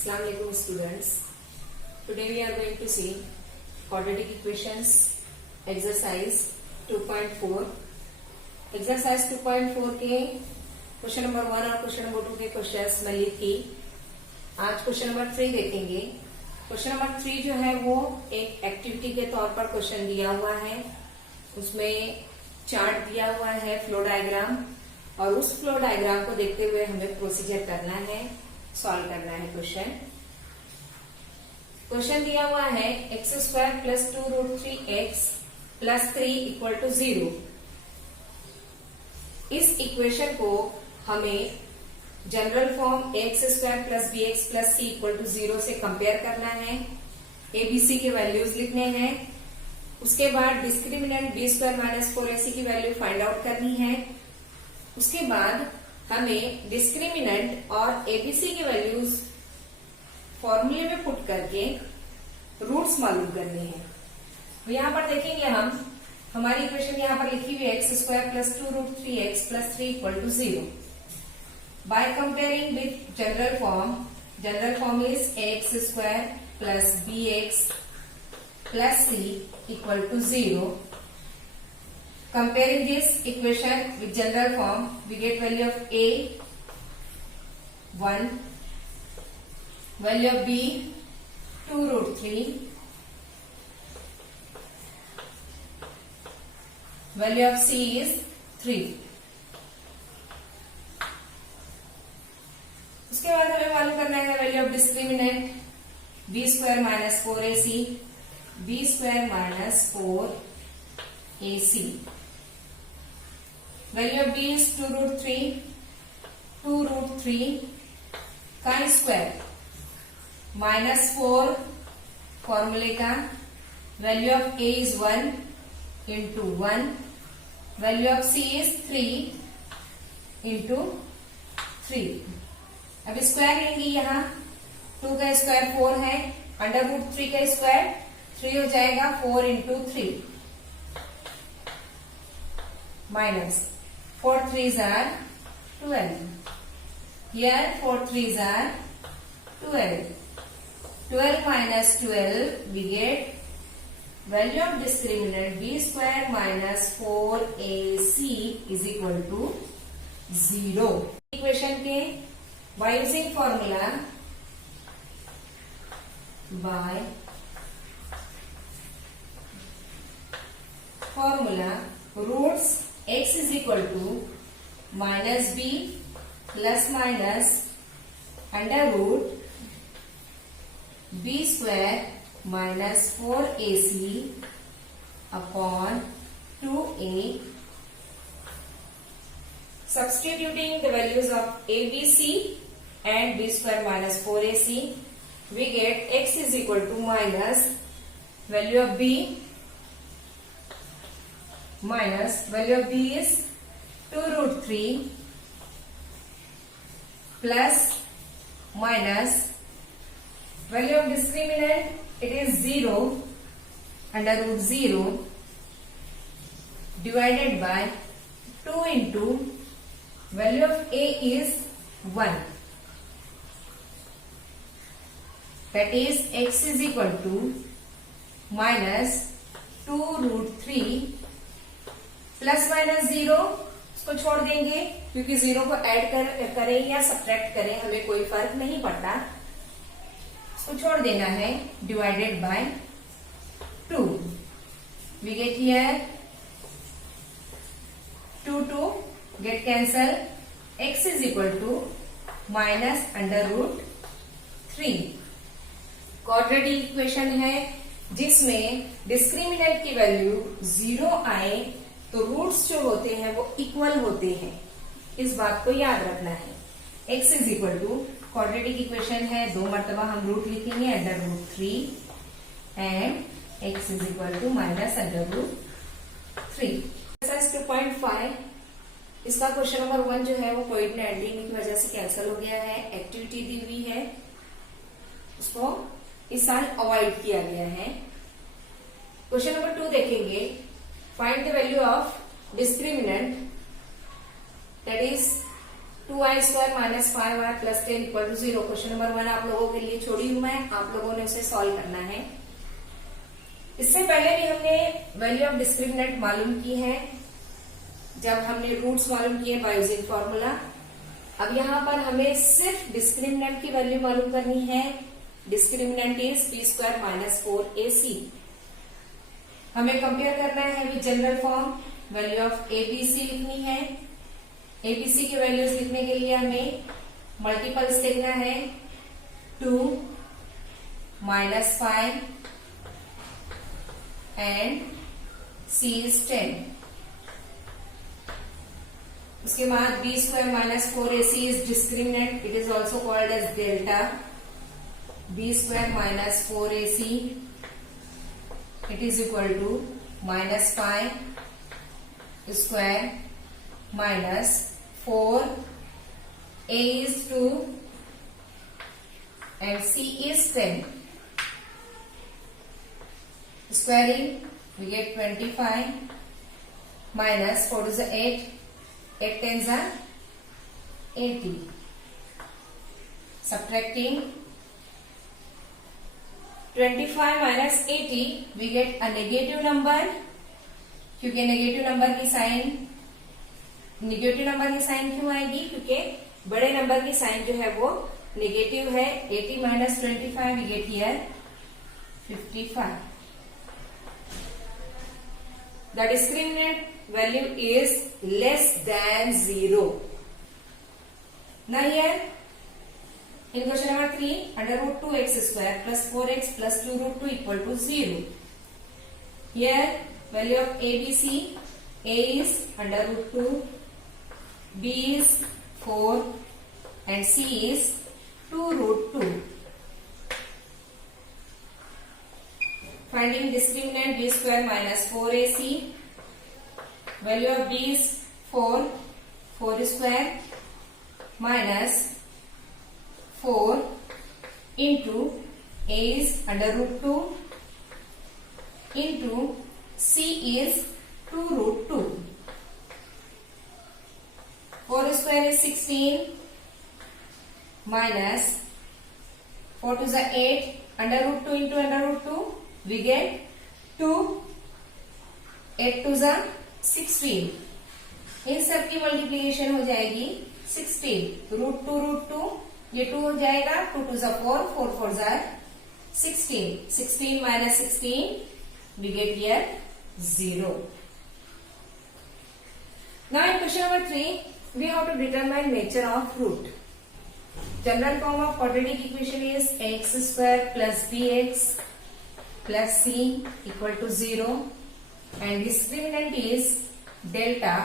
Assalamu alaikum students. Today we are going to see quadratic equations exercise 2.4. Exercise 2.4 के question number 1 और question number 2 के questions मैं लिखी। आज क्वेश्चन नंबर 3 देखेंगे। क्वेश्चन नंबर 3 जो है वो एक एक्टिविटी के तौर पर क्वेश्चन दिया हुआ है। उसमें चार्ट दिया हुआ है, फ्लो डायग्राम, और उस फ्लो डायग्राम को देखते हुए हमें प्रोसीजर करना है, सॉल्व करना है क्वेश्चन। क्वेश्चन दिया हुआ है x² plus 2√3x plus 3 equal to 0। इस इक्वेशन को हमें general form ax² plus bx plus c equal to 0 से कंपेयर करना है। abc के वैल्यूज लिखने हैं। उसके बाद डिस्क्रिमिनेंट b² माइनस 4ac की वैल्यू फाइंड आउट करनी है। उसके बाद हमें डिस्क्रिमिनेंट और एबीसी की वैल्यूज फॉर्मूले में पुट करके रूट्स मालूम करने हैं। तो यहाँ पर देखेंगे हम, हमारी इक्वेशन यहाँ पर लिखी हुई है x² plus 2√3x plus 3 equal to 0। By comparing with general form is ax² plus bx plus c equal to 0। Comparing this equation with general form, we get value of a 1, value of b 2√3, value of c is 3। उसके बाद हमें मालूम करना है value of discriminant b² minus 4ac, b² minus 4ac। Value of b is 2√3 का square minus 4 फॉर्मूले का। Value of a is 1 into 1। Value of c is 3 into 3। अब स्क्वायर लेंगे, यहाँ 2 का स्क्वायर 4 है, √3 का स्क्वायर 3 हो जाएगा, 4 into 3 minus 4 3s are 12. Here 4 3s are 12. 12 minus 12 we get value of discriminant b² minus 4ac is equal to 0. Equation के by using formula roots x is equal to minus b plus minus under root b² minus 4ac upon 2a. Substituting the values of a, b, c and b² minus 4ac, we get x is equal to minus value of b minus value of b is 2√3 plus minus value of discriminant it is 0 √0 divided by 2 into value of a is 1, that is x is equal to minus 2√3 plus minus 0 उसको छोड़ देंगे, क्योंकि 0 को add करें या subtract करें हमें कोई फर्क नहीं पड़ता, उसको छोड़ देना है, divided by 2। We get here 2 get cancel, x is equal to minus √3। Quadratic equation है जिसमें डिस्क्रिमिनेंट की वैल्यू 0 आए तो रूट्स जो होते हैं वो इक्वल होते हैं, इस बात को याद रखना है। x is equal to quadratic equation है, 2 मरतबा हम रूट लिखेंगे √3 and x is equal to minus √3। Exercise 2.5 इसका क्वेश्चन नंबर 1 जो है वो पॉइंट एंडिंग की वजह से कैंसिल हो गया है। एक्टिविटी दी हुई है, उसको इस साल अवॉइड किया गया है। क्वेश्चन नंबर 2 देखेंगे। Find the value of discriminant, that is 2y² minus 5y plus 10 equal to 0। Question number 1 आप लोगों के लिए छोड़ी हूं मैं, आप लोगों ने उसे सॉल्व करना है। इससे पहले भी हमने वैल्यू ऑफ डिस्क्रिमिनेंट मालूम की है जब हमने रूट्स मालूम किए बाय यूजिंग फॉर्मूला। अब यहाँ पर हमें सिर्फ डिस्क्रिमिनेंट की वैल्यू मालूम करनी है। Discriminant is b² minus 4ac। हमें कंपेयर करना है with general form. Value of abc लिखनी है। abc की वैल्यूज लिखने के लिए हमें मल्टीपल्स देखना है। 2 माइनस 5 एंड c इज 10। उसके बाद b² minus 4ac is discriminant, it is also called as delta. b² minus 4ac it is equal to minus 5 square minus 4, a is 2 and c is 10. Squaring we get 25 minus 4 is 8, 8 tens are 80. Subtracting 25 minus 80 we get a negative number, क्योंकि negative number की sign क्यों आएगी? क्योंकि बड़े number की sign जो है वो नेगेटिव है। 80 minus 25 we get here 55. The discriminant value is less than 0. Now here in question number 3, under root 2x² plus 4x plus 2 root 2 equal to 0. Here value of ABC, a is under root 2, b is 4 and c is 2 root 2. Finding discriminant b² minus 4ac. Value of b is 4, 4 square minus 4 into a is under root 2 into c is 2 root 2. 4 square is 16 minus 4 to the 8 under root 2 into under root 2 we get 2, 8 to the 16. इन सब की multiplication हो जाएगी 16। Root 2 ये 2 हो जाएगा, 2 to the 4, 4 4 the 16. 16 minus 16 we get here 0. Now in question number 3 we have to determine nature of root. General form of quadratic equation is x² plus bx plus c equal to 0 and discriminant is delta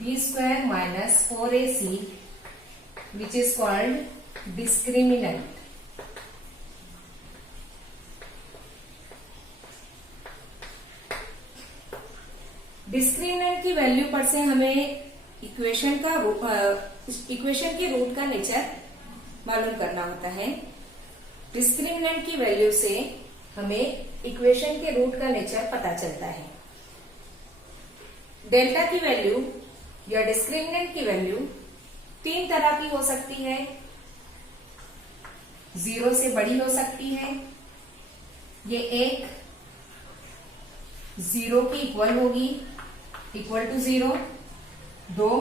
b² minus 4ac which is called discriminant. Discriminant की value पर से हमें equation के root का nature मालूम करना होता है। डिस्क्रिमिनेंट की वैल्यू से हमें इक्वेशन के रूट का नेचर पता चलता है। डेल्टा की वैल्यू या डिस्क्रिमिनेंट की वैल्यू 3 तरह की हो सकती है। 0 से बड़ी हो सकती है, ये एक 0 की इक्वल होगी, इक्वल टू 0, 2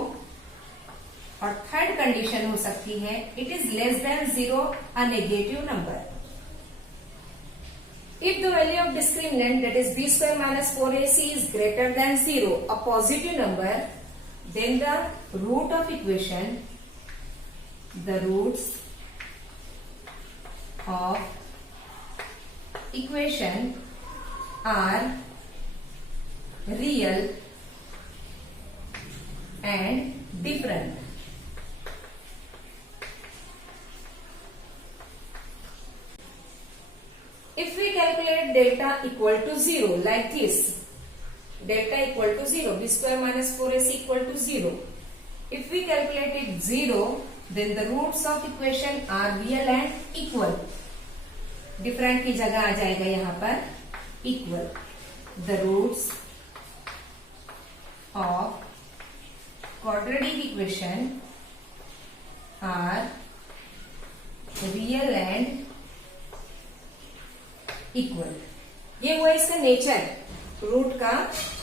और थर्ड कंडीशन हो सकती है it is less than 0 a negative number. If the value of discriminant that is b² minus 4ac is greater than 0, a positive number, then the root of equation, the roots of equation are real and different. If we calculate delta equal to 0 like this, delta equal to 0, b² minus 4ac equal to 0. If we calculate it 0, then the roots of equation are real and equal. Different की जगह आ जाएगा यहाँ पर equal. The roots of quadratic equation are real and equal. ये हुआ इसका nature, root का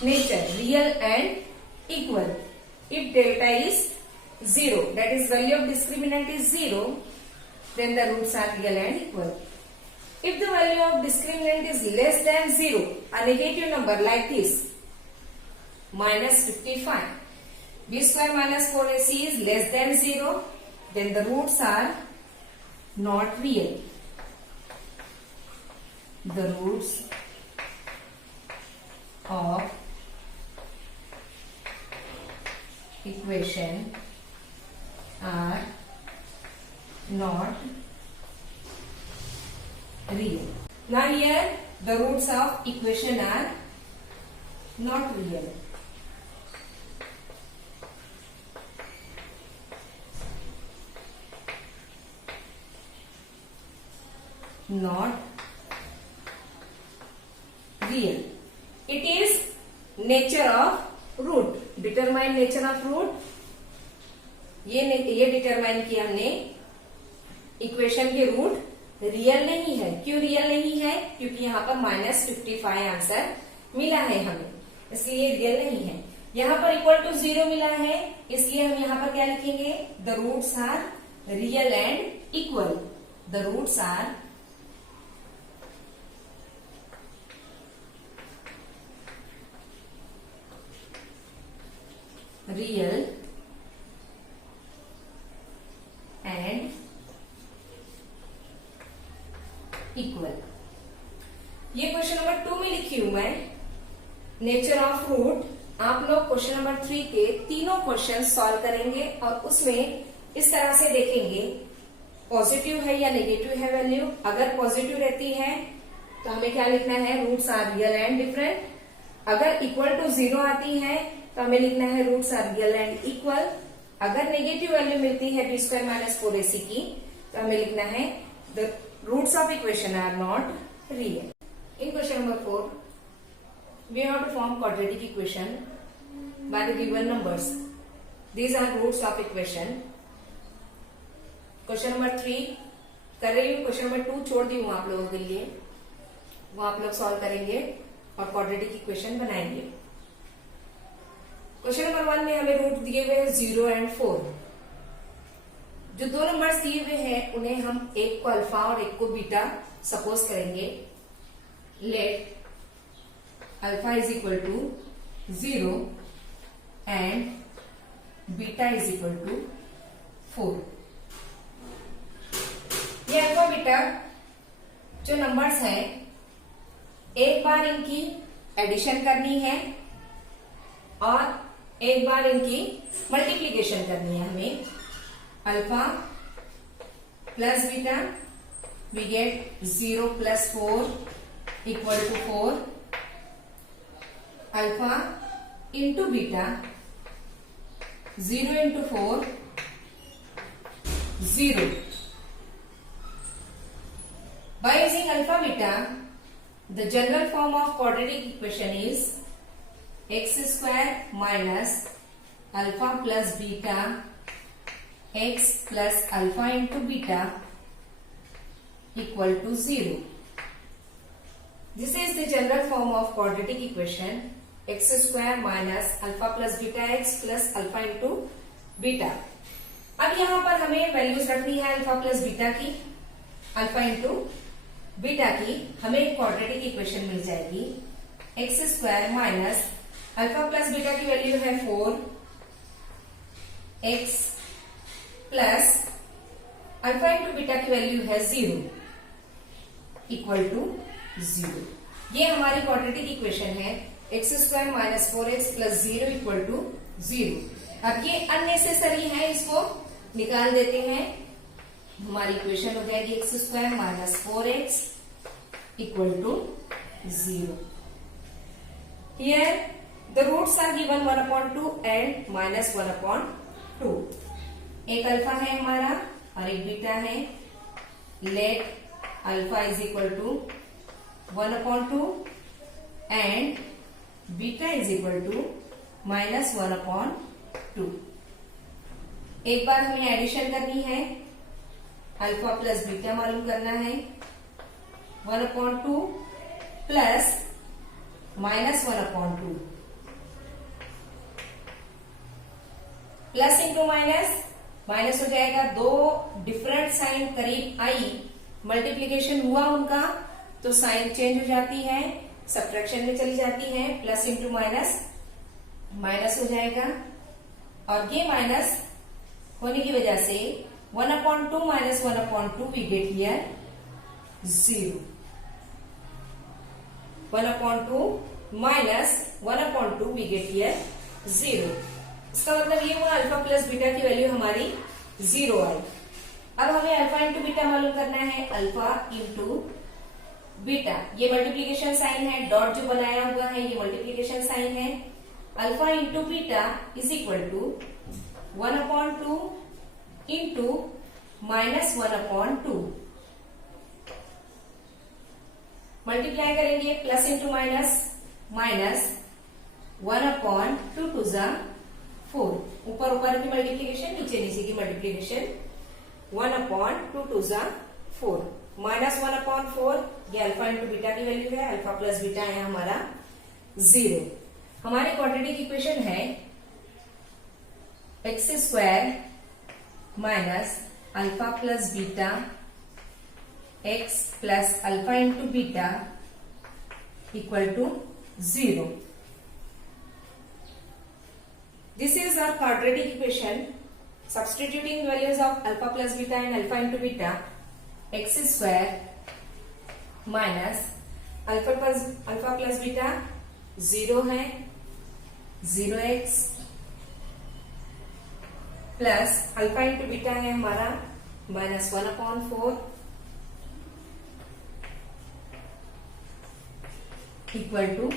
nature, real and equal. If delta is 0, that is value of discriminant is 0, then the roots are real and equal. If the value of discriminant is less than 0, a negative number like this, minus 55, b square minus 4ac is less than 0, then the roots are not real. The roots of equation are not real. Now here the roots of equation are not real. Not real. It is nature of root. Determine nature of root. ये determine किया हमने, equation के root real नहीं है। क्यों real नहीं है? क्योंकि यहाँ पर -55 आंसर मिला है हमें, इसलिए रियल नहीं है। यहाँ पर इक्वल टू 0 मिला है, इसलिए हम यहाँ पर क्या लिखेंगे? The roots are real and equal. The roots are real and equal. ये क्वेश्चन नंबर 2 में लिखी हूं मैं, नेचर ऑफ रूट। आप लोग क्वेश्चन नंबर 3 के तीनों क्वेश्चन सॉल्व करेंगे और उसमें इस तरह से देखेंगे पॉजिटिव है या नेगेटिव है वैल्यू। अगर पॉजिटिव रहती है तो हमें क्या लिखना है? Roots are real and different. अगर इक्वल टू 0 आती है तो हमें लिखना है roots are real and equal. अगर नेगेटिव वैल्यू मिलती है b स्क्वायर माइनस 4ac की तो हमें लिखना है the roots of equation are not real. In question number 4 we have to form quadratic equation by the given numbers. These are roots of equation. Question number 3 कर रही हूँ, question number 2 छोड़ दी हूँ आप लोगों के लिए, वो आप लोग सॉल्व करेंगे और क्वाड्रेटिक इक्वेशन बनाएंगे। क्वेश्चन नंबर 1 में हमें रूट दिए हुए हैं 0 एंड 4। जो दो नंबर्स दिए हुए हैं उन्हें हम एक को अल्फा और एक को बीटा सपोज करेंगे। Let alpha is equal to 0 and beta is equal to 4। ये अल्फा बीटा जो नंबर्स हैं, एक बार इनकी एडिशन करनी है और एक बार इनकी मल्टीप्लीकेशन करनी है हमें। Alpha plus beta we get 0 plus 4 equal to 4। Alpha into beta 0 into 4 0। By using alpha beta, the general form of quadratic equation is x square minus alpha plus beta x plus alpha into beta equal to 0. This is the general form of quadratic equation, x square minus alpha plus beta x plus alpha into beta. अब यहाँ पर हमें values रखनी है alpha plus beta की, alpha into beta की। हमें एक क्वाड्रेटिक इक्वेशन मिल जाएगी x square minus alpha plus beta की वैल्यू है 4 x plus alpha into beta की वैल्यू है 0 इक्वल टू 0। ये हमारी क्वाड्रेटिक इक्वेशन है x square minus 4x plus 0 equal to 0। अब ये अननेसेसरी है, इसको निकाल देते हैं। हमारी इक्वेशन हो जाएगी x square minus 4x equal to 0। Here the roots are given 1/2 and minus 1/2। एक अल्फा है हमारा और एक बीटा है। Let alpha is equal to 1/2 and beta is equal to minus 1/2। एक बार हमें एडिशन करनी है, अल्फा प्लस बीटा मालूम करना है। 1/2 plus -1/2, plus into minus, minus हो जाएगा। दो डिफरेंट साइन करीब आई, मल्टीप्लीकेशन हुआ उनका, तो साइन चेंज हो जाती है, सब्ट्रैक्शन में चली जाती है। प्लस इंटू माइनस, माइनस हो जाएगा। और ये माइनस होने की वजह से 1/2 minus 1/2 we get here 0। 1/2 minus 1/2 we get here 0। इसका मतलब ये हुआ अल्फा प्लस बीटा की वैल्यू हमारी 0 आई। अब हमें अल्फा इंटू बीटा मालूम करना है। अल्फा इंटू बीटा, ये मल्टीप्लीकेशन साइन है, डॉट जो बनाया हुआ है ये मल्टीप्लीकेशन साइन है। Alpha into beta is equal to 1/2 into -1/2। Multiply करेंगे, प्लस इंटू माइनस, माइनस 1/2 टू जा 4। ऊपर ऊपर की मल्टीप्लीकेशन, नीचे नीचे की मल्टीप्लीकेशन। 1/2 टू जा 4, माइनस 1/4। ये अल्फा इंटू बीटा की वैल्यू है, अल्फा प्लस बीटा है हमारा 0। हमारी क्वाड्रेटिक इक्वेशन है x² minus alpha plus beta x plus alpha into beta equal to 0। This is our quadratic equation. Substituting values of alpha plus beta and alpha into beta, x² minus alpha plus beta 0 है, 0x plus alpha into beta है हमारा -1/4 equal to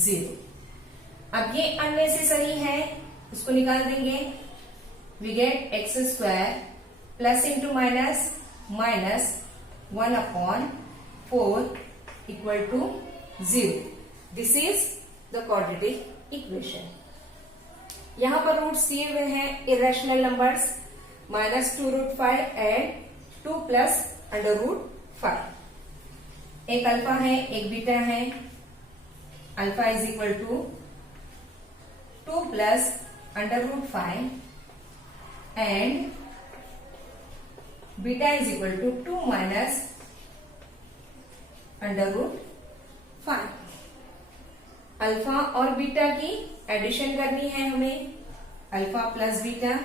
0। अब ये unnecessary है, उसको निकाल देंगे। We get x² plus into minus minus 1/4 equal to 0। This is the quadratic equation. यहां पर रूट्स दिए हुए हैं इरेशनल नंबर्स, -2√5 एंड 2 प्लस √5। एक अल्फा है, एक बीटा है। Alpha is equal to 2 plus √5 and beta is equal to 2 minus √5। Alpha और बीटा की एडिशन करनी है हमें। Alpha plus beta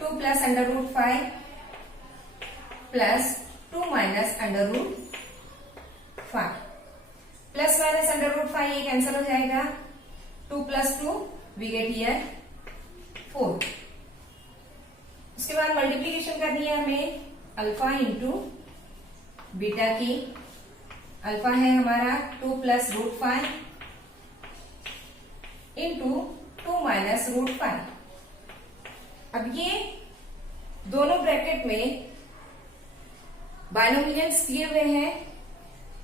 2 plus √5 plus 2 minus √5। Plus minus √5 ये कैंसिल हो जाएगा। 2 प्लस 2 वी गेट हियर 4। उसके बाद मल्टीप्लीकेशन करनी है हमें अल्फा इंटू बीटा की। अल्फा है हमारा 2 प्लस √5 इंटू 2 माइनस √5। अब ये दोनों ब्रैकेट में बाइनोमियल्स दिए हुए हैं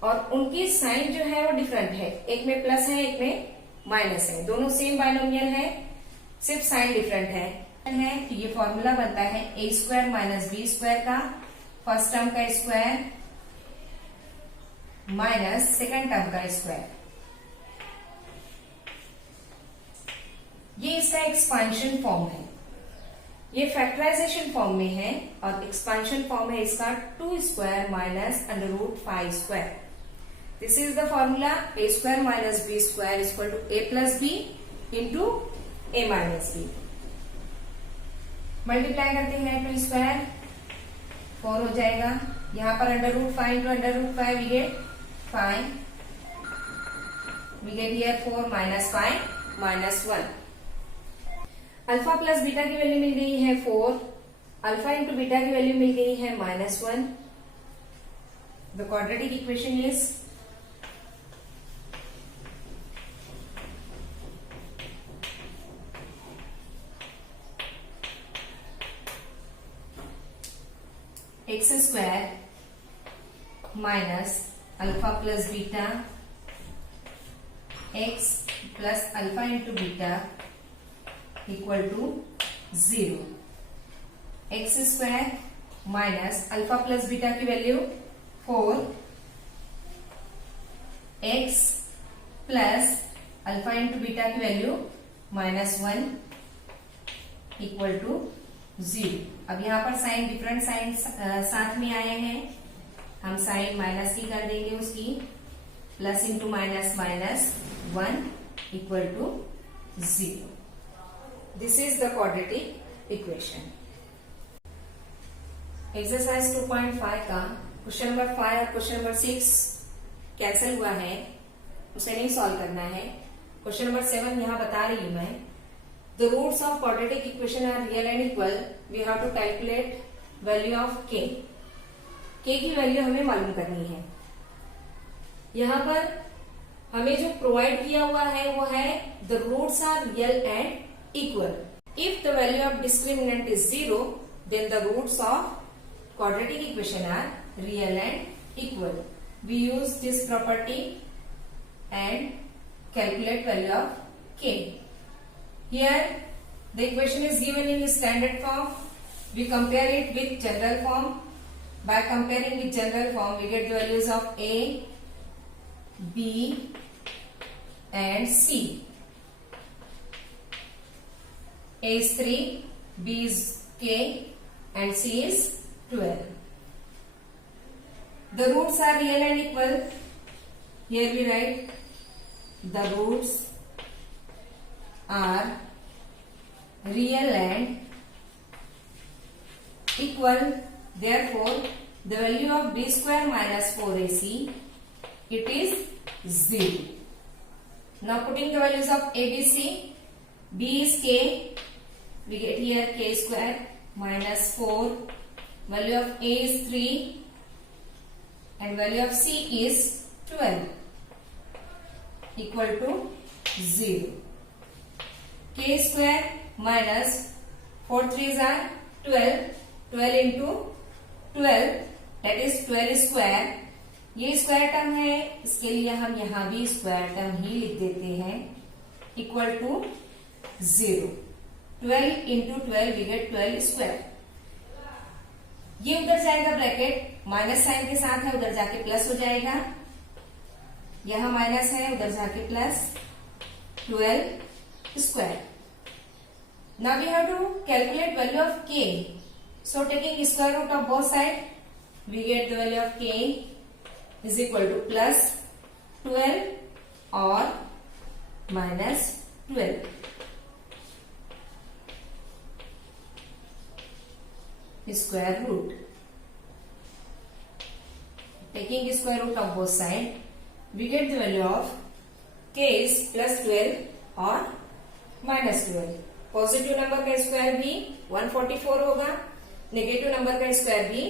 और उनकी साइन जो है वो डिफरेंट है। एक में प्लस है, एक में माइनस है। दोनों सेम बाइनोमियल है, सिर्फ साइन डिफरेंट है। तो ये फॉर्मूला बनता है a² माइनस b² का, फर्स्ट टर्म का स्क्वायर माइनस सेकेंड टर्म का स्क्वायर। ये इसका एक्सपांशन फॉर्म है। ये फैक्टराइजेशन फॉर्म में है और एक्सपांशन फॉर्म है इसका 2² minus √5²। This is the formula a² minus b² equal to a plus b into a minus b। Multiply करते हैं 2², 4 हो जाएगा। यहां पर √5 into √5 we get 5, we get here 4 minus 5 minus 1। Alpha plus beta की value मिल गई है 4, अल्फा इंटू बीटा की वैल्यू मिल गई है -1। The quadratic equation is x² minus alpha plus beta x plus alpha into beta equal to 0। X square minus alpha plus beta की value 4, x plus alpha into beta की value -1 equal to 0। अब यहाँ पर sign different sign साथ में आए हैं, हम साइन माइनस की कर देंगे उसकी, plus into minus -1 equal to 0। This is the quadratic equation. Exercise 2.5 का क्वेश्चन नंबर 5 और क्वेश्चन नंबर 6 कैंसिल हुआ है, उसे नहीं सॉल्व करना है। क्वेश्चन नंबर 7 यहाँ बता रही हूं मैं। The roots of quadratic equation are real and equal, we have to calculate value of k. K की वैल्यू हमें मालूम करनी है। यहाँ पर हमें जो प्रोवाइड किया हुआ है वो है the roots are real and equal. If the value of discriminant is 0, then the roots of quadratic equation are real and equal. We use this property and calculate value of k. Here the equation is given in standard form. We compare it with general form. By comparing with general form, we get the values of a, b and c. A is 3, b is k and c is 12. The roots are real and equal. Here we write the roots are real and equal. Therefore, the value of b square minus 4ac, it is 0. Now putting the values of a, b, c. b is k. We get here k square minus 4. Value of a is 3 and value of c is 12 equal to 0. K square minus 4 3s are 12. 12 into 12 that is 12 square. ये square term है, इसके लिए हम यहाँ भी square term ही लिख देते हैं, equal to 0। 12 into 12 we get 12 square. ये उधर जाएगा ब्रैकेट, माइनस साइन के साथ है, उधर जाके प्लस हो जाएगा। यहां माइनस है, उधर जाके plus, 12 square. Now we have to calculate value of k. So taking square root of both side, we get the value of k is equal to plus 12 और minus 12। square root. Taking square root of both sides, we get the value of k is plus 12 और minus 12. Positive number का square भी 144 होगा, negative number का square भी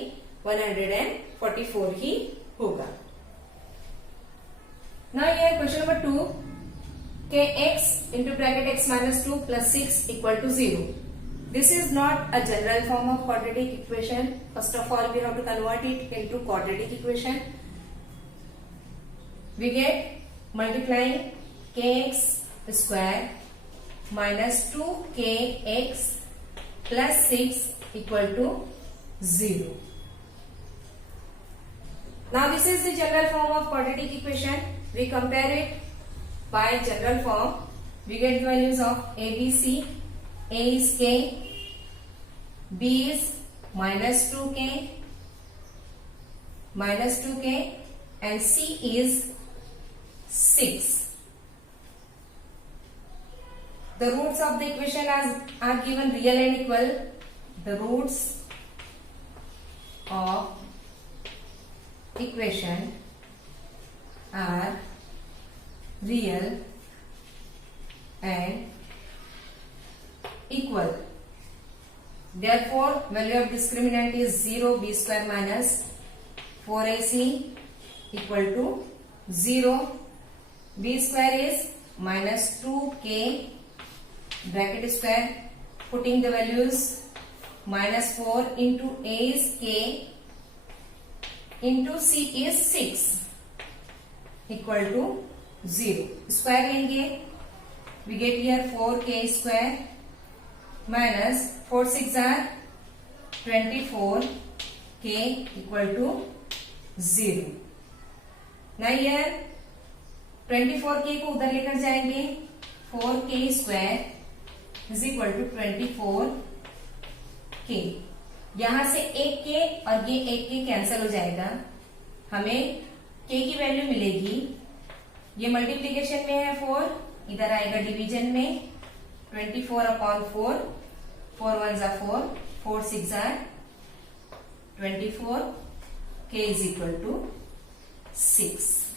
144 ही होगा। Now here question number 2, kx into bracket x minus 2 plus 6 equal to 0. This is not a general form of quadratic equation. First of all, we have to convert it into quadratic equation. We get multiplying kx square minus 2kx plus 6 equal to 0. Now this is the general form of quadratic equation. We compare it by general form. We get the values of a, b, c. A is k, b is minus 2k and c is 6. The roots of the equation are given real and equal. The roots of equation are real and equal. Therefore, value of discriminant is 0, b square minus 4ac equal to 0. b square is minus 2k bracket square, putting the values minus 4 into a is k into c is 6 equal to 0. Square लेंगे, we get here 4k square minus 4 6 जार 24 k equal to 0। ना यार 24 k को उधर लेकर जाएंगे, 4k square is equal to 24 k। यहां से एक k और ये एक k कैंसिल हो जाएगा, हमें k की वैल्यू मिलेगी, ये मल्टीप्लीकेशन में है 4, इधर आएगा डिवीजन में 24/4, 4 1 जा 4, 4 6 जा 24, k इज इक्वल टू 6।